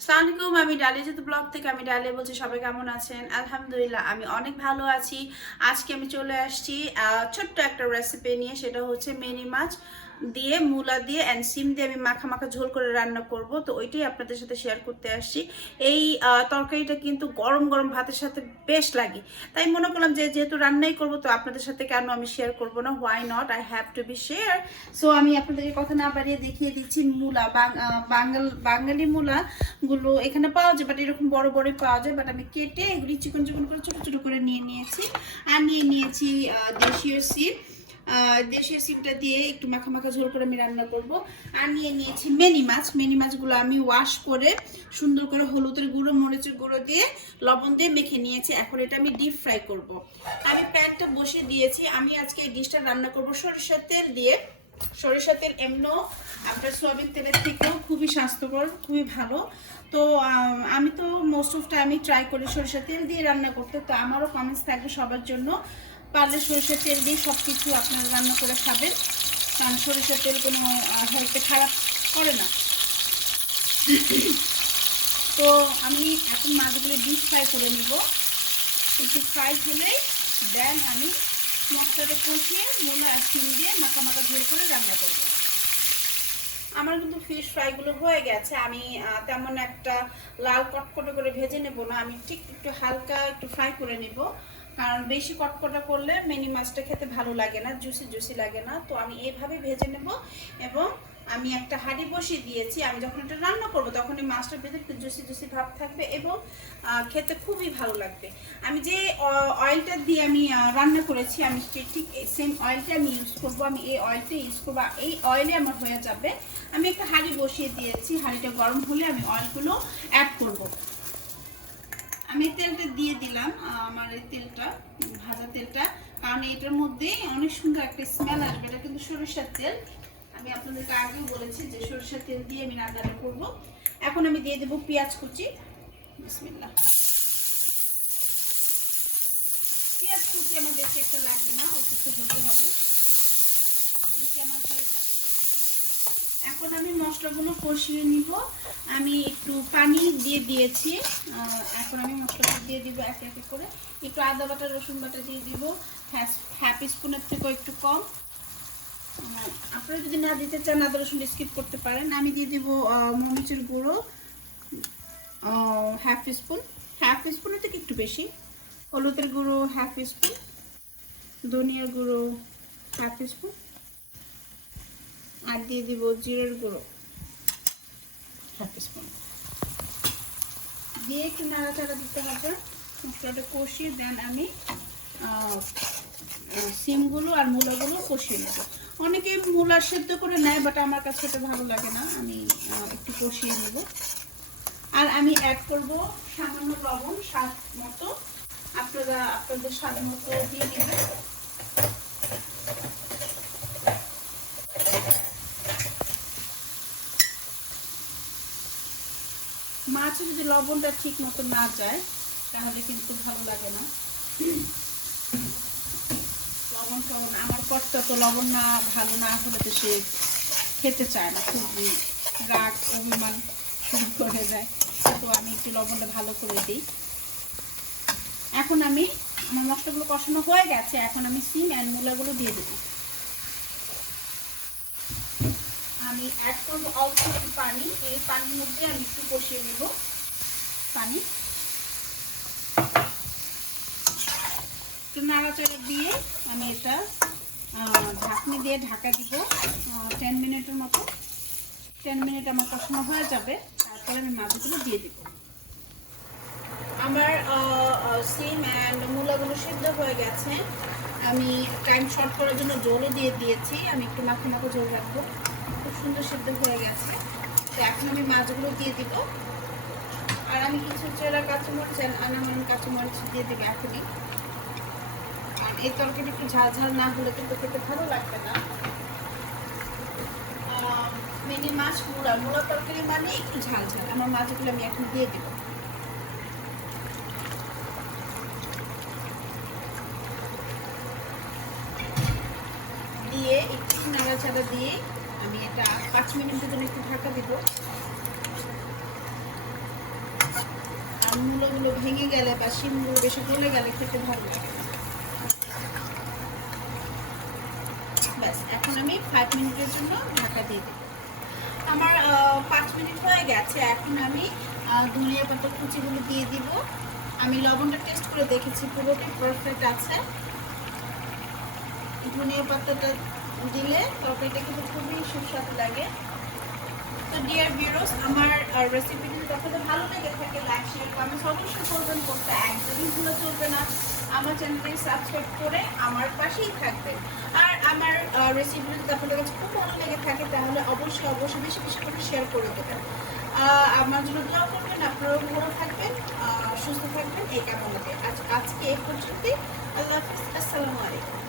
আসসালামু আলাইকুম। আমি ডালিয়া জাদু ব্লগ থেকে ডালিয়া বলছি। সবাই কেমন আছেন? আলহামদুলিল্লাহ আমি অনেক ভালো আছি। আজকে আমি চলে আসছি ছোট্ট একটা রেসিপি নিয়ে। সেটা হচ্ছে মিনি মাছ দিয়ে, মূলা দিয়ে অ্যান্ড সিম দিয়ে আমি মাখা মাখা ঝোল করে রান্না করব। তো ওইটাই আপনাদের সাথে শেয়ার করতে আসছি। এই তরকারিটা কিন্তু গরম গরম ভাতের সাথে বেশ লাগে। তাই মনে করলাম যে যেহেতু রান্নাই করব, তো আপনাদের সাথে কেন আমি শেয়ার করব না? Why not, I have to B share. So আমি আপনাদেরকে কথা না বাড়িয়ে দেখিয়ে দিচ্ছি মূলা। বাঙালি মূলা গুলো এখানে পাওয়া যায়, বাট এরকম বড় বড় পাওয়া যায়। বাট আমি কেটে এগুলি চিকন চিকন করে ছোট ছোট করে নিয়ে নিয়েছি। আর নিয়ে নিয়েছি দেশীয় সিম। দেশীয় সিমটা দিয়ে একটু মাখা মাখা ঝোল করে আমি রান্না করব। আর নিয়ে নিয়েছি মিনি মাছ। মিনি মাছগুলো আমি ওয়াশ করে সুন্দর করে হলুদের গুঁড়ো, মরিচের গুঁড়ো দিয়ে, লবণ দিয়ে মেখে নিয়েছি। এখন এটা আমি ডিপ ফ্রাই করব। আমি প্যানটা বসিয়ে দিয়েছি। আমি আজকে এই ডিশটা রান্না করব সরিষার তেল দিয়ে। সরিষার তেল এমনিও আপনার সয়াবিন তেলের থেকেও খুবই স্বাস্থ্যকর, খুবই ভালো। তো আমি তো মোস্ট অফ টাইমই ট্রাই করি সরিষার তেল দিয়ে রান্না করতে। তো আমারও কমেন্টস থাকবে সবার জন্য, পারলে সরিষার তেল দিয়ে সব কিছু আপনারা রান্না করে খাবেন, কারণ সরিষার তেল কোনো হেলথে খারাপ করে না। তো আমি এখন মাছগুলো ডিপ ফ্রাই করে নিব। একটু ফ্রাই হলেই দেন আমি মশলাটা কষিয়ে মূলা আর সিম দিয়ে মাখা মাখা ঝোল করে রান্না করব। আমার কিন্তু ফিশ ফ্রাইগুলো হয়ে গেছে। আমি তেমন একটা লাল কটকটে করে ভেজে নেব না, আমি ঠিক একটু হালকা একটু ফ্রাই করে নেব। কারণ বেশি কটকটা করলে মিনি মাছটা খেতে ভালো লাগে না, জুসি জুসি লাগে না। তো আমি এইভাবে ভেজে নেব। এবং আমি একটা হাঁড়ি বসিয়ে দিয়েছি। আমি যখন এটা রান্না করব তখন এই মাছটার ভেতরে একটু জুসি জুসি ভাব থাকবে এবং খেতে খুবই ভালো লাগবে। আমি যে অয়েলটা দিয়ে আমি রান্না করেছি, আমি ঠিক সেম অয়েলটা আমি ইউজ করব। আমি এই অয়েলটা ইউজ করবো, এই অয়েলে আমার হয়ে যাবে। আমি একটা হাঁড়ি বসিয়ে দিয়েছি। হাঁড়িটা গরম হলে আমি অয়েলগুলো অ্যাড করব। আমি তেলটা দিয়ে দিলাম, আমার এই তেলটা, ভাজা তেলটা, কারণ এটার মধ্যে অনেক সুন্দর একটা স্মেল আসবে। এটা কিন্তু সরিষার তেল। আমি আপনাদেরকে আগেও বলেছি যে সরিষার তেল দিয়ে আমি রান্নাটা করব। এখন আমি দিয়ে দেবো পেঁয়াজ কুচি। বিসমিল্লাহ। পেঁয়াজ কুচি আমার বেশি একটা লাগবে না, ও কিছু হতে হবে, বেশি আমার হয়ে যাবে। এখন আমি মশলাগুলো কষিয়ে নিব। আমি একটু পানি দিয়ে দিয়েছি। এখন আমি মশলাটা দিয়ে দিব একে একে করে। একটু আদা বাটা, রসুন বাটা দিয়ে দিব, হাফ স্পুনের থেকেও একটু কম। আপনারা যদি না দিতে চান আদা রসুন স্কিপ করতে পারেন। আমি দিয়ে দিব মরিচের গুঁড়ো হাফ স্পুনের থেকে একটু বেশি, হলুদের গুঁড়ো হাফ স্পুন, ধনিয়া গুঁড়ো হাফ স্পুন, আর দিয়ে দিব জিরের গুঁড়ো হাফ স্পুন। দিয়ে একটু নাড়াচাড়া দিতে হবে। মশলাটা কষিয়ে দেন আমি সিমগুলো আর মূলাগুলো কষিয়ে নেব। অনেকে মূলা সেদ্ধ করে নেয়, বাট আমার কাছে এটা ভালো লাগে না। আমি একটু কষিয়ে নেব। আর আমি অ্যাড করব সামান্য লবণ, স্বাদ মতো। আপনারা আপনাদের স্বাদ মতো দিয়ে নেবেন। মাছে যদি লবণটা ঠিক মতো না যায় তাহলে কিন্তু ভালো লাগে না। লবণ টবণ আমার কর্তা তো লবণ না ভালো না হলে তো সে খেতে চায় না, খুবই রাগ অভিমান শুরু করে যায়। তো আমি একটু লবণটা ভালো করে দিই। এখন আমার মশলাগুলো কষানো হয়ে গেছে। এখন আমি সিম অ্যান্ড মূলাগুলো দিয়ে দেবো। আমি অ্যাড করবো অল্প একটু পানি। এই পানির মধ্যে আমি একটু কষিয়ে নেব। পানি একটু নাড়াচাড়া দিয়ে আমি এটা ঢাকনি দিয়ে ঢাকা দিব 10 মিনিটের মতো। 10 মিনিট আমার কষানো হয়ে যাবে। তারপরে আমি মাছগুলো দিয়ে দিব। আমার সিম অ্যান্ড মূলাগুলো সিদ্ধ হয়ে গেছে। আমি টাইম শর্ট করার জন্য জলও দিয়ে দিয়েছি। আমি একটু মাখো মাখো জল রাখবো। খুব সুন্দর সিদ্ধ হয়ে গেছে। তো এখন আমি মাছগুলো দিয়ে দিব। আর আমি কিছু চেরা কাঁচামরিচ আনামান কাঁচামরিচ দিয়ে দেবো এখনই। আর এই তরকারি একটু ঝাল ঝাল না হলে কিন্তু খেতে ভালো লাগবে না। মিনি মাছ মূলা তরকারি মানে একটু ঝাল ঝাল। আমার মাছগুলো আমি এখন দিয়ে দেবো। দিয়ে একটু নাড়াচাড়া দিয়ে আমি এটা 5 মিনিটের জন্য একটু ঢাকা দিব। মূলগুলো ভেঙে গেলে বা শিমগুলো বেশি গলে গেলে খেতে ভালো লাগে। ব্যাস এখন আমি 5 মিনিটের জন্য ঢাকা দিয়ে দেব। আমার 5 মিনিট হয়ে গেছে। এখন আমি ধনিয়া পাতা কুচিগুলো দিয়ে দিব। আমি লবণটা টেস্ট করে দেখেছি, পুরোটাই পারফেক্ট আছে। ধনিয়া পাতাটা দিলে তরকারিটা কিন্তু খুবই সুস্বাদু লাগে। তো ডিয়ার ভিউয়ার্স, আমার রেসিপিটি যদি আপনাদের ভালো লেগে থাকে লাইক শেয়ার কমেন্ট অবশ্যই করবেন, করতে একদমই ভুলে চলবে না। আমার চ্যানেলটাকে সাবস্ক্রাইব করে আমার পাশেই থাকবেন। আর আমার রেসিপিটি যদি আপনাদের কাছে খুব ভালো লেগে থাকে তাহলে অবশ্যই অবশ্যই বেশি বেশি করে শেয়ার করে দেবেন। আমার জন্য দোয়া করবেন, আপনারাও ভালো থাকবেন, সুস্থ থাকবেন এই কামনাতে। আজকে এই পর্যন্তই। আল্লাহ হাফিজ, আসসালামু আলাইকুম।